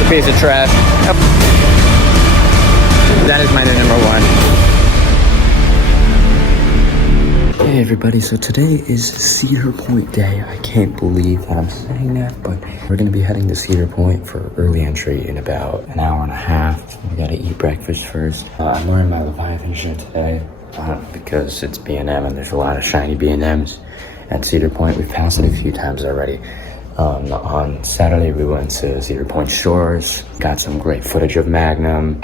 a piece of trash. That is my new number one. Hey everybody, so today is Cedar Point day. I can't believe that I'm saying that, but we're gonna be heading to Cedar Point for early entry in about an hour and a half. We gotta eat breakfast first. I'm wearing my Leviathan shirt today because it's B&M and there's a lot of shiny B&Ms at Cedar Point. We've passed it a few times already. On Saturday, we went to Cedar Point Shores, got some great footage of Magnum.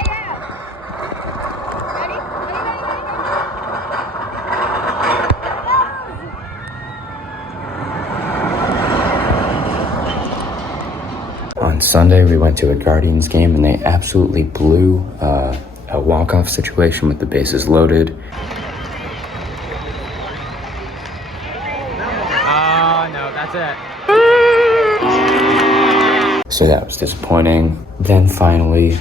On Sunday, we went to a Guardians game and they absolutely blew a walk-off situation with the bases loaded. Oh, no, that's it. So that was disappointing. Then finally,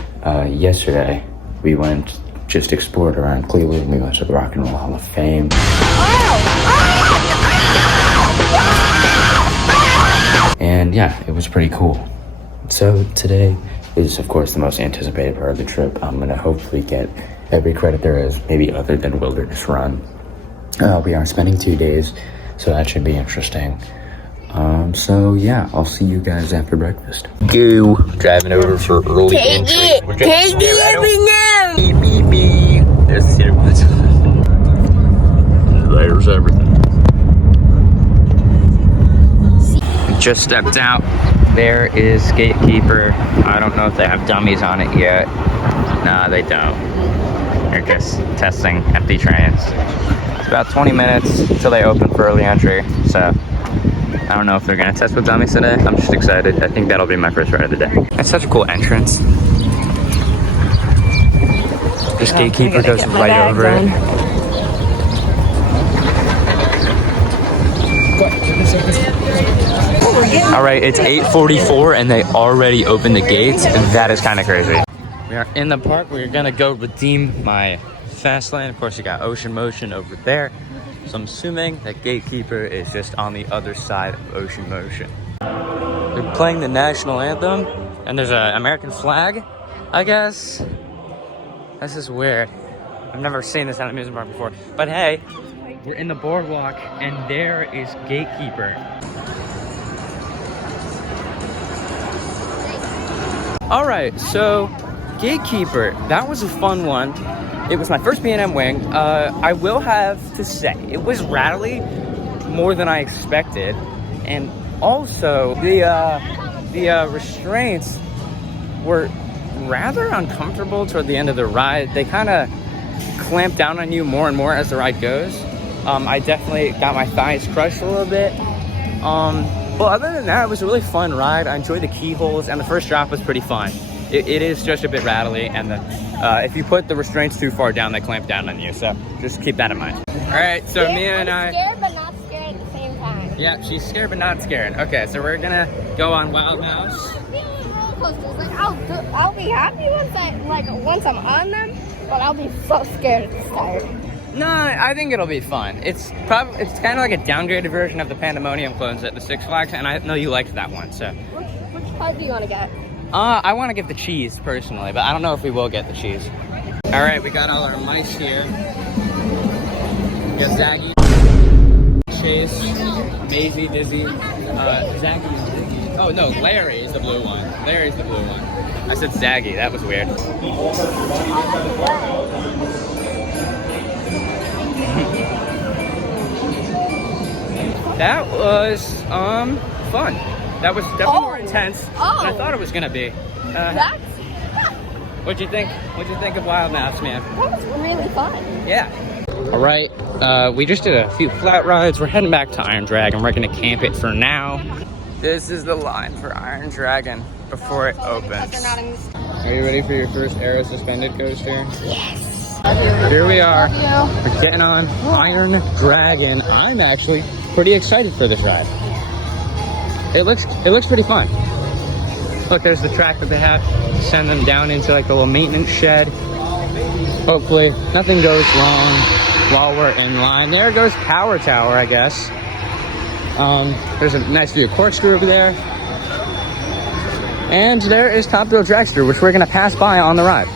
yesterday, we went, just explored around Cleveland. We went to the Rock and Roll Hall of Fame. And yeah, it was pretty cool. So today is, of course, the most anticipated part of the trip. I'm gonna hopefully get every credit there is, maybe other than Wilderness Run. We are spending 2 days, so that should be interesting. So yeah, I'll see you guys after breakfast. Go! Driving over for early entry. Take it every now. Beep, beep, beep. There's the Cedar Point. There's everything. Just stepped out. There is Gatekeeper. I don't know if they have dummies on it yet. Nah, they don't. They're just testing empty trains. It's about 20 minutes until they open for early entry, so I don't know if they're gonna test with dummies today. I'm just excited. I think that'll be my first ride of the day. It's such a cool entrance. This Gatekeeper goes right over it. All right, it's 8:44 and they already opened the gates. That is kind of crazy. We are in the park. We're gonna go redeem my fast lane. Of course, you got Ocean Motion over there. So I'm assuming that Gatekeeper is just on the other side of Ocean Motion. They're playing the national anthem and there's an American flag, I guess. This is weird. I've never seen this at an amusement park before. But hey, we're in the boardwalk and there is Gatekeeper. All right, so Gatekeeper, that was a fun one. It was my first B&M wing. I will have to say, it was rattly more than I expected. And also, the restraints were rather uncomfortable toward the end of the ride. They kind of clamp down on you more and more as the ride goes. I definitely got my thighs crushed a little bit. But other than that, it was a really fun ride. I enjoyed the keyholes, and the first drop was pretty fun. It is just a bit rattly, and if you put the restraints too far down, they clamp down on you. So just keep that in mind. All right, so Mia and I. Scared but not scared at the same time. Yeah, she's scared but not scared. Okay, so we're gonna go on Wild Mouse. Roller coasters, like I'll be happy once I'm on them, but I'll be so scared at the start. No, I think it'll be fun. It's kind of like a downgraded version of the Pandemonium clones at the Six Flags, and I know you liked that one. So. Which part do you want to get? I want to get the cheese personally, but I don't know if we will get the cheese. All right, we got all our mice here. We got Zaggy, Chase, Maisie, Dizzy, Zaggy and Dizzy. Oh no, Larry is the blue one. Larry's the blue one. I said Zaggy. That was weird. That was fun. That was definitely more intense than I thought it was gonna be. What'd you think? What'd you think of Wild Mouse, man? That was really fun. Yeah. All right. We just did a few flat rides. We're heading back to Iron Dragon. We're gonna camp it for now. This is the line for Iron Dragon before it opens. Are you ready for your first aero suspended coaster? Yes. Here we are. We're getting on Iron Dragon. I'm actually pretty excited for this ride. It looks pretty fun. Look, there's the track that they have. Send them down into like the little maintenance shed. Hopefully nothing goes wrong while we're in line. There goes Power Tower, I guess. There's a nice view of Corkscrew over there. And there is Top Thrill Dragster, which we're gonna pass by on the ride.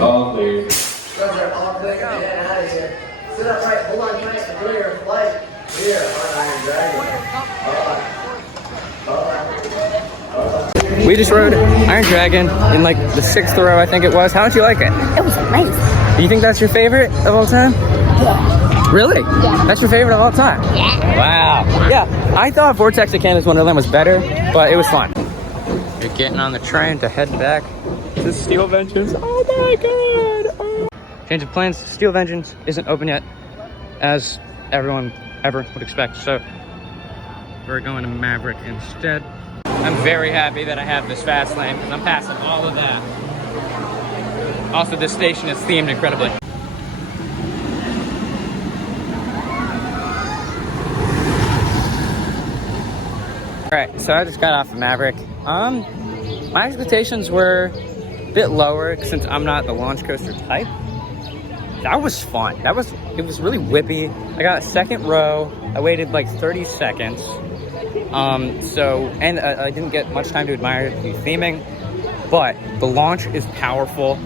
All clear. All clear. Get out of here. Sit up tight. Hold on tight. Clear. Flight. Clear. On Iron Dragon. We just rode Iron Dragon in like the 6th row, I think it was. How did you like it? It was amazing. Do you think that's your favorite of all time? Yeah. Really? Yeah. That's your favorite of all time? Yeah. Wow. Yeah, I thought Vortex of Canada's Wonderland was better, but it was fun. You're getting on the train to head back to Steel Vengeance. Oh my god! Oh. Change of plans. Steel Vengeance isn't open yet, as everyone ever would expect, so we're going to Maverick instead. I'm very happy that I have this fast lane because I'm passing all of that. Also, this station is themed incredibly. Alright, so I just got off of Maverick. My expectations were a bit lower since I'm not the launch coaster type. That was fun. It was really whippy. I got 2nd row. I waited like 30 seconds. I didn't get much time to admire the theming, but the launch is powerful.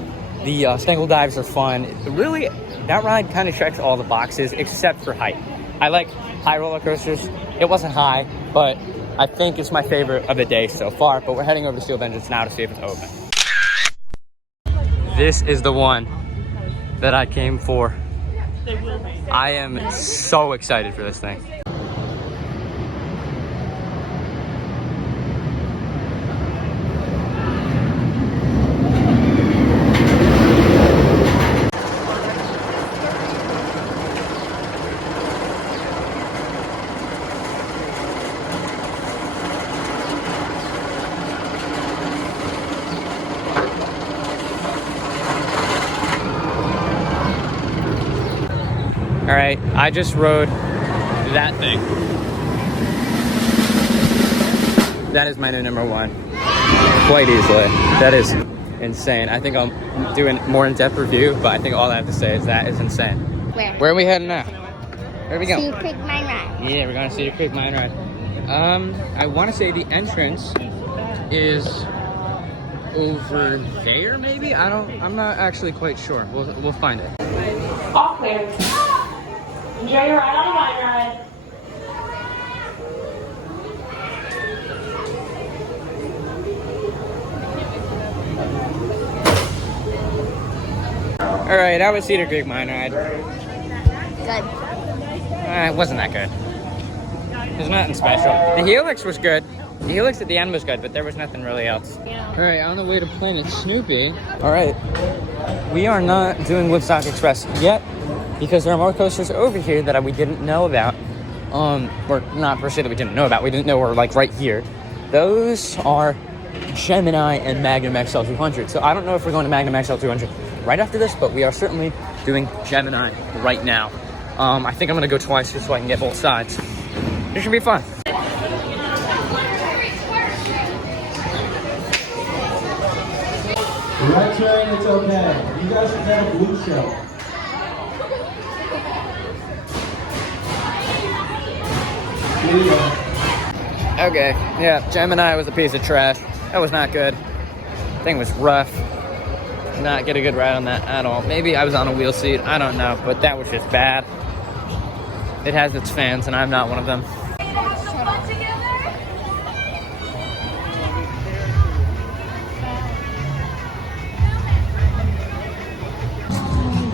The Stangle dives are fun. Really, that ride kind of checks all the boxes except for height. I like high roller coasters. It wasn't high, but I think it's my favorite of the day so far. But we're heading over to Steel Vengeance now to see if it's open. This is the one that I came for. I am so excited for this thing. All right, I just rode that thing. That is my new number 1, quite easily. That is insane. I think I'll do a more in-depth review, but I think all I have to say is that is insane. Where are we heading now? Where are we going? Cedar Creek Mine Ride. Yeah, we're going to Cedar Creek Mine Ride. I want to say the entrance is over there, maybe? I'm not actually quite sure. We'll find it. All clear. Enjoy your ride on the Mine Ride. All right, how was Cedar Creek Mine Ride? Good. It wasn't that good. There's nothing special. The Helix was good. The Helix at the end was good, but there was nothing really else. All right, on the way to Planet Snoopy. All right, we are not doing Woodstock Express yet because there are more coasters over here that we didn't know about. Or not per se that we didn't know about. We didn't know were like right here. Those are Gemini and Magnum XL 200. So I don't know if we're going to Magnum XL 200 right after this, but we are certainly doing Gemini right now. I think I'm gonna go twice just so I can get both sides. It should be fun. Right train, it's okay. You guys should have a blue show. Here you go. Okay, yeah, Gemini was a piece of trash. That was not good. Thing was rough. Did not get a good ride on that at all. Maybe I was on a wheel seat, I don't know, but that was just bad. It has its fans, and I'm not one of them.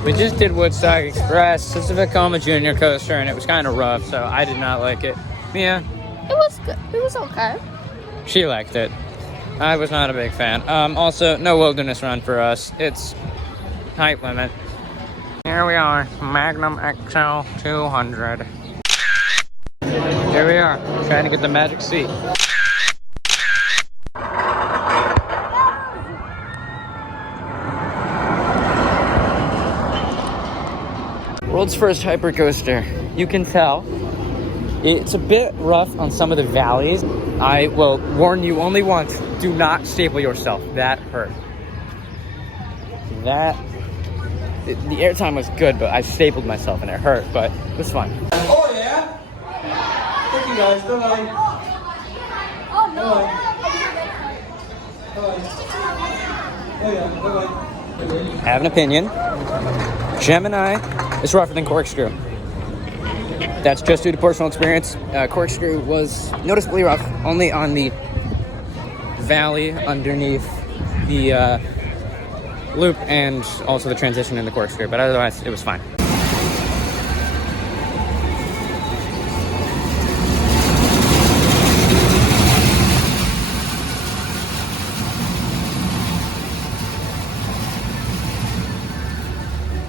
We just did Woodstock Express. This is a Vekoma Junior coaster, and it was kind of rough, so I did not like it. Mia? It was good. It was okay. She liked it. I was not a big fan. Also, no wilderness run for us. It's height limit. Here we are, Magnum XL 200. Here we are, trying to get the magic seat. World's first hypercoaster. You can tell it's a bit rough on some of the valleys. I will warn you only once, do not staple yourself. That hurt. The airtime was good, but I stapled myself and it hurt, but it was fun. Oh yeah? Thank you guys, bye-bye. Oh no. Have an opinion. Gemini is rougher than Corkscrew. That's just due to personal experience. Corkscrew was noticeably rough, only on the valley underneath the loop and also the transition in the Corkscrew, but otherwise it was fine.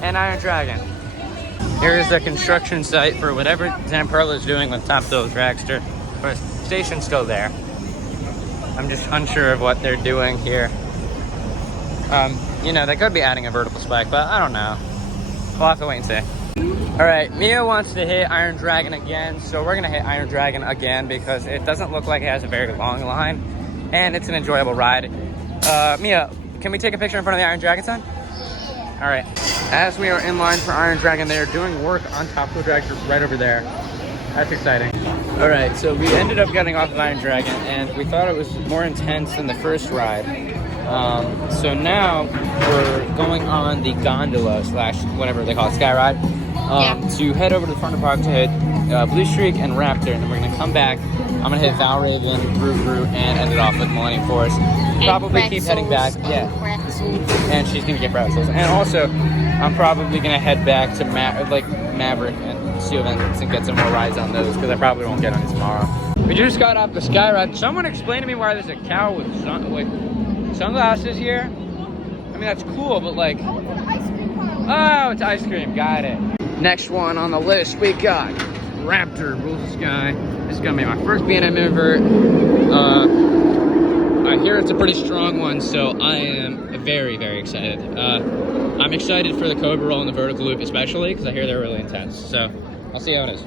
And Iron Dragon. Here is the construction site for whatever Zamperla is doing with Top Thrill Dragster. The station's still there. I'm just unsure of what they're doing here. You know, they could be adding a vertical spike, but I don't know. We'll have to wait and see. All right, Mia wants to hit Iron Dragon again, so we're gonna hit Iron Dragon again because it doesn't look like it has a very long line, and it's an enjoyable ride. Mia, can we take a picture in front of the Iron Dragon sign? All right. As we are in line for Iron Dragon, they are doing work on Top Thrill Dragster right over there. That's exciting. All right, so we ended up getting off of Iron Dragon, and we thought it was more intense than the first ride. So now we're going on the gondola / whatever they call it, sky ride, to head over to the front of the park to hit Blue Streak and Raptor, and then we're gonna come back. I'm gonna hit Valraven, Root, and end it off with Millennium Force. Probably keep heading back. Yeah. And she's gonna get pretzels. And also, I'm probably gonna head back to Maverick and Steel Vengeance and get some more rides on those because I probably won't get on it tomorrow. We just got off the sky ride. Someone explain to me why there's a cow with sunglasses here. I mean, that's cool, but like, oh, it's ice cream. Got it. Next one on the list, we got Raptor Rules the Sky. This is gonna be my first B&M invert. I hear it's a pretty strong one, so I am very, very excited. I'm excited for the Cobra Roll and the vertical loop, especially because I hear they're really intense. So I'll see how it is.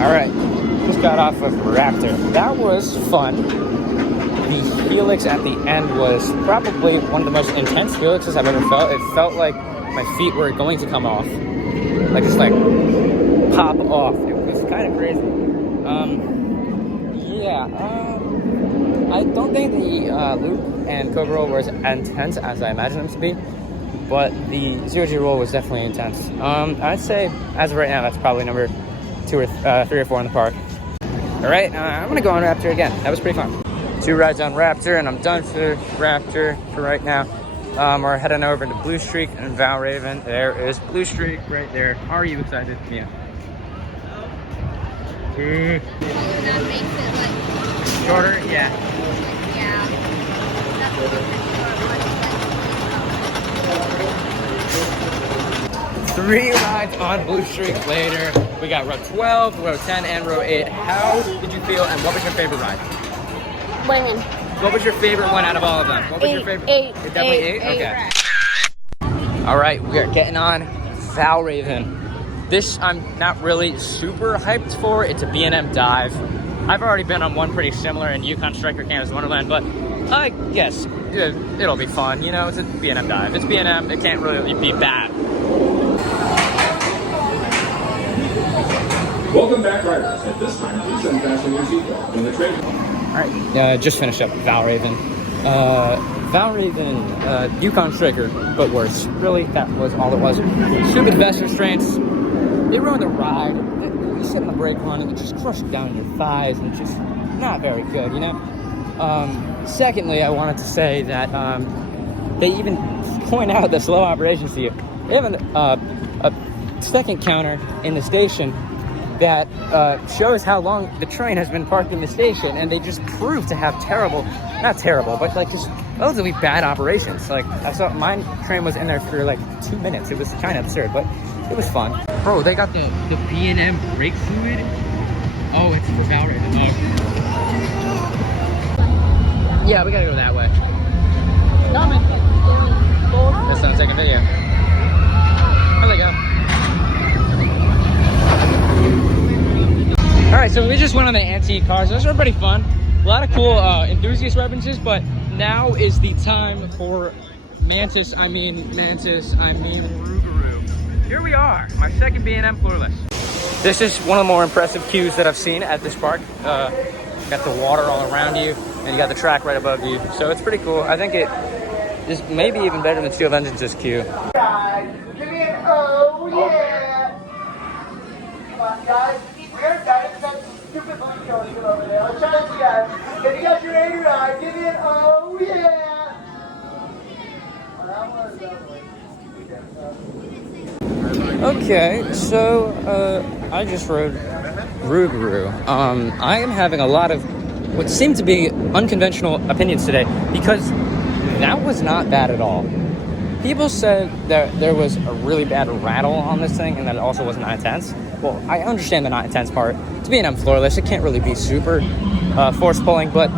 All right, just got off of Raptor. That was fun. The helix at the end was probably one of the most intense helixes I've ever felt. It felt like my feet were going to come off. Like just like pop off. It was kind of crazy. I don't think the loop and Cobra Roll were as intense as I imagined them to be, but the 0G roll was definitely intense. I'd say as of right now, that's probably number 2 or 3 or 4 in the park. All right, I'm gonna go on Raptor again. That was pretty fun. 2 rides on Raptor, and I'm done for Raptor for right now. We're heading over to Blue Streak and Valraven. There is Blue Streak right there. Are you excited? Yeah. That makes it like Shorter? Yeah. yeah. 3 rides on Blue Streak later. We got row 12, row 10, and row 8. How did you feel, and what was your favorite ride? Women. What was your favorite one out of all of them? What was your favorite? 8. Definitely 8? Okay. All right, we are getting on Valraven. This I'm not really super hyped for. It's a B&M dive. I've already been on one pretty similar in Yukon Striker Canada's Wonderland, but I guess it'll be fun. You know, it's a B&M dive. It's B&M. It can't really be bad. Welcome back, riders. At this time, please unfasten your seatbelt when the train. All right, just finished up Valraven. Valraven, Yukon Striker, but worse. Really, that was all it was. Stupid vest restraints. They ruined the ride. You sit on the brake line and it just crushed down your thighs and just not very good, you know? Secondly, I wanted to say that they even point out the slow operations to you. They have a second counter in the station that shows how long the train has been parked in the station, and they just prove to have not terrible, but like just relatively bad operations. Like I saw my train was in there for like 2 minutes. It was kind of absurd, but it was fun. Bro, they got the B&M brake fluid. Oh, it's for Valraven. Oh. Yeah, we gotta go that way. This sounds like a video. Where'd they go? All right, so we just went on the antique cars. Those are pretty fun. A lot of cool enthusiast references, but now is the time for Mantis, I mean Rougarou. Here we are, my second B&M floorless. This is one of the more impressive queues that I've seen at this park. Got the water all around you, and you got the track right above you. So it's pretty cool. I think it is maybe even better than Steel Vengeance's queue. Guys, give me an oh yeah! Come on, guys. We're guys. That stupid blue cone over there. Let's try this again. If you got your A right, give me an oh yeah! Oh, that was Okay, so I just rode Rougarou. I am having a lot of what seem to be unconventional opinions today because that was not bad at all. People said that there was a really bad rattle on this thing and that it also was not intense. Well, I understand the not intense part. To be an M floorless, it can't really be super force pulling, but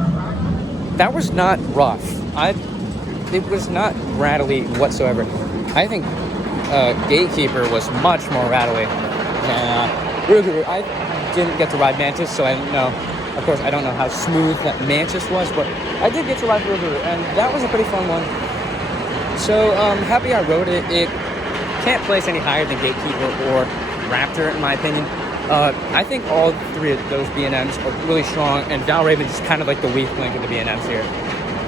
that was not rough. It was not rattly whatsoever. I think Gatekeeper was much more rattly than Rougarou. I didn't get to ride Mantis, so I don't know. Of course, I don't know how smooth that Mantis was, but I did get to ride Rougarou, and that was a pretty fun one. So, happy I rode it. It can't place any higher than Gatekeeper or Raptor, in my opinion. I think all three of those B&Ms are really strong, and Valraven is kind of like the weak link of the B&Ms here.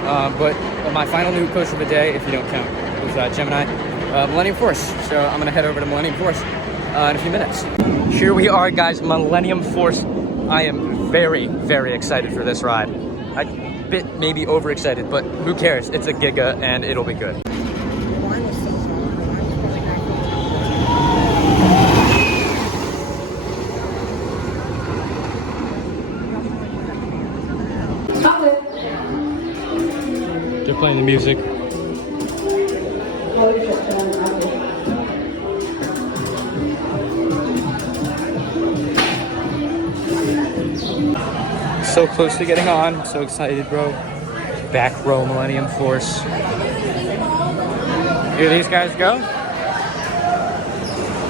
But my final new coaster of the day, if you don't count, was Gemini, Millennium Force. So I'm going to head over to Millennium Force in a few minutes. Here we are, guys, Millennium Force. I am very, very excited for this ride. A bit maybe overexcited, but who cares? It's a Giga, and it'll be good. They're playing the music. So close to getting on. So excited, bro. Back row Millennium Force. Here these guys go.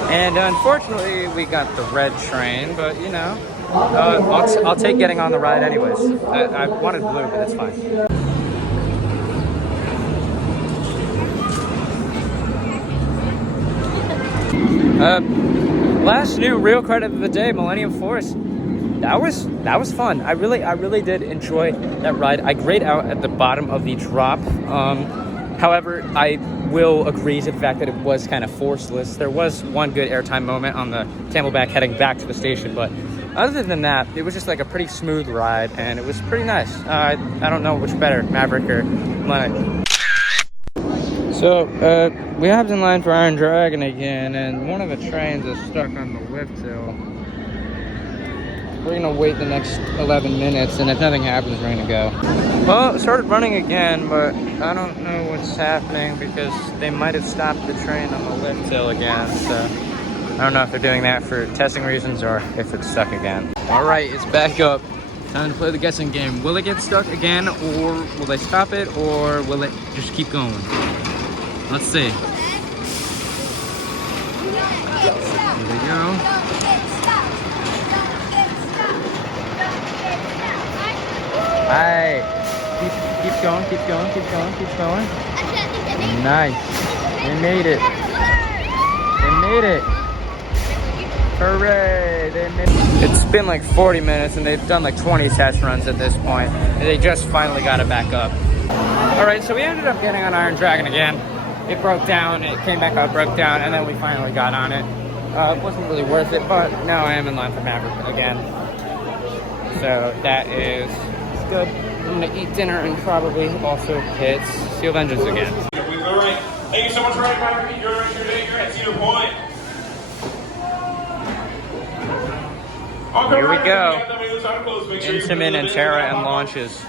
And unfortunately, we got the red train, but you know, I'll take getting on the ride anyways. I wanted blue, but it's fine. Last new real credit of the day, Millennium Force. That was fun. I really did enjoy that ride. I grayed out at the bottom of the drop. However, I will agree to the fact that it was kind of forceless. There was one good airtime moment on the Camelback heading back to the station, but other than that, it was just like a pretty smooth ride, and it was pretty nice. I don't know which better, Maverick or Millennium. So, we hopped in line for Iron Dragon again, and one of the trains is stuck on the lift hill. We're gonna wait the next 11 minutes, and if nothing happens, we're gonna go. Well, it started running again, but I don't know what's happening because they might have stopped the train on the lift hill again, so I don't know if they're doing that for testing reasons or if it's stuck again. All right, it's back up. Time to play the guessing game. Will it get stuck again, or will they stop it, or will it just keep going? Let's see. Here we go. Alright. Keep going, keep going, keep going, keep going. Nice. They made it. They made it. Hooray. They made it. It's been like 40 minutes and they've done like 20 test runs at this point. And they just finally got it back up. Alright, so we ended up getting on Iron Dragon again. It broke down, it came back up, broke down, and then we finally got on it. It wasn't really worth it, but now I am in line for Maverick again. So that is good. I'm gonna eat dinner and probably also hit Steel Vengeance again. All right. Thank you so much for riding by. You're at Cedar Point. Here we go. Intamin and Terra and launches.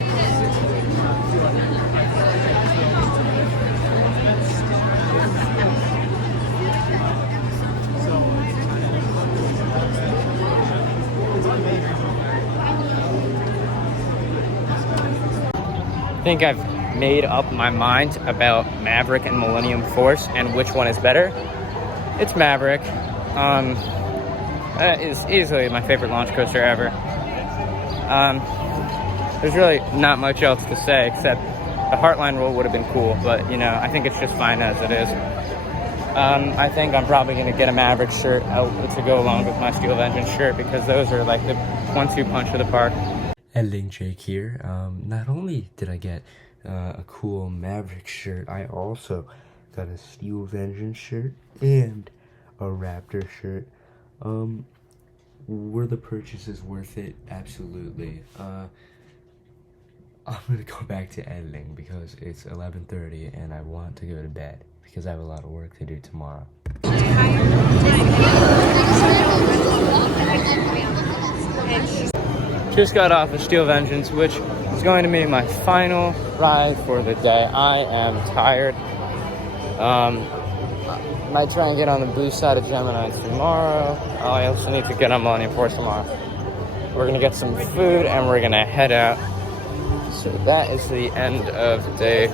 I think I've made up my mind about Maverick and Millennium Force and which one is better. It's Maverick. That is easily my favorite launch coaster ever. There's really not much else to say except the Heartline roll would have been cool, but you know, I think it's just fine as it is. I think I'm probably going to get a Maverick shirt to go along with my Steel Vengeance shirt because those are like the 1-2 punch for the park. Editing Jake here. Not only did I get a cool Maverick shirt, I also got a Steel Vengeance shirt and a Raptor shirt. Were the purchases worth it? Absolutely. I'm gonna go back to editing because it's 11:30 and I want to go to bed because I have a lot of work to do tomorrow. Just got off of Steel Vengeance, which is going to be my final ride for the day. I am tired. Might try and get on the blue side of Gemini tomorrow. I also need to get on Millennium Force tomorrow. We're gonna get some food and we're gonna head out. So that is the end of day